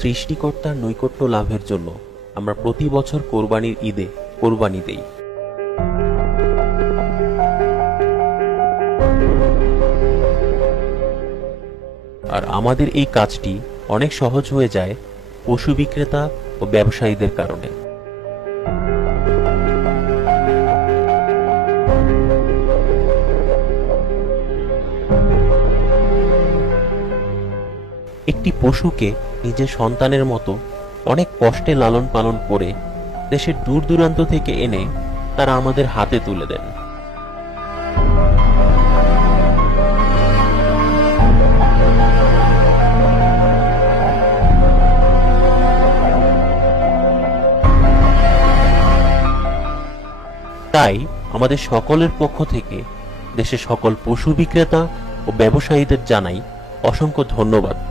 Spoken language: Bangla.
সৃষ্টিকর্তার নৈকট্য লাভের জন্য আমরা প্রতি বছর কোরবানির ঈদে কোরবানি দেই। আর আমাদের এই কাজটি অনেক সহজ হয়ে যায় পশু বিক্রেতা ও ব্যবসায়ীদের কারণে। একটি পশুকে নিজের সন্তানের মতো অনেক কষ্টে লালন পালন করে দেশের দূর দূরান্ত থেকে এনে তারা আমাদের হাতে তুলে দেন। তাই আমাদের সকলের পক্ষ থেকে দেশের সকল পশু বিক্রেতা ও ব্যবসায়ীদের জানাই অসংখ্য ধন্যবাদ।